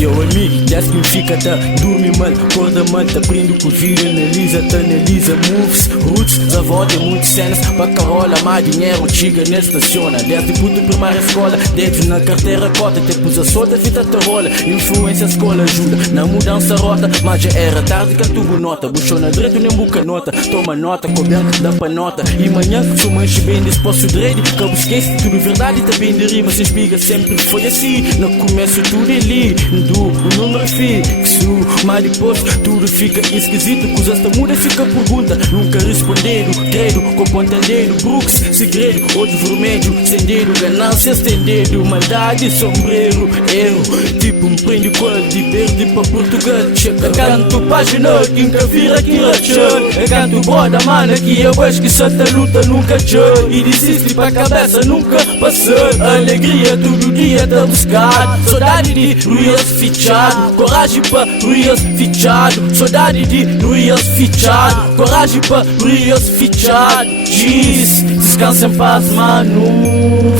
Eu amigo, desce que fica, tá, dorme mal, acorda mal, tá prendo com vira, analisa, moves, roots, da volta é muito cenas, pra carola, mais dinheiro, chega, nem estaciona, desde puto primária escola, dedos na carteira, cota, te pus a solta, fita te rola, influência escola ajuda, na mudança rota, mas já era tarde, cantugo nota, buchona direito, nem buca nota, toma nota, coberto, dá pra nota, e manhã, se manche bem, disposto direito, que eu esquece, tudo verdade, tá bem de rima, se espiga, sempre foi assim, no começo tudo ali, o número fixo, mas depois tudo fica esquisito. Com esta muda fica pergunta, nunca responderam. Credo, com pontadeiro, Brooks, segredo, olho vermelho, sendeiro, ganância, estendeiro, maldade, sombreiro, erro. Tipo um prende cor de verde pra Portugal. Chega, canto página, quem nunca vira aqui rachou. Canto boda, mana, que eu acho que só tá luta nunca chou. E desiste pra cabeça, nunca passou. Alegria todo dia tá buscado. Saudade de Rios fichado, coragem pra Rios fichado, saudade de Rios fichado, coragem pra Rios fichado. Diz, descansa em paz, mano.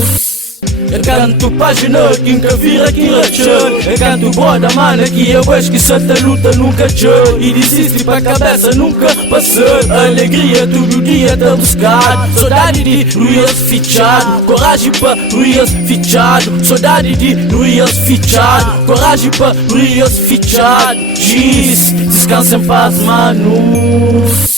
Eu canto página, quem nunca vira aqui rachou. Eu canto boda, mana, que eu acho que só tá luta nunca chou. E desiste pra cabeça, nunca passou. Alegria todo dia tá buscado. Saudade de Rios fichado, coragem pra Rios fichado, saudade de Rios fichado, coragem pra Rios fichado. Diz, descansa em paz, mano.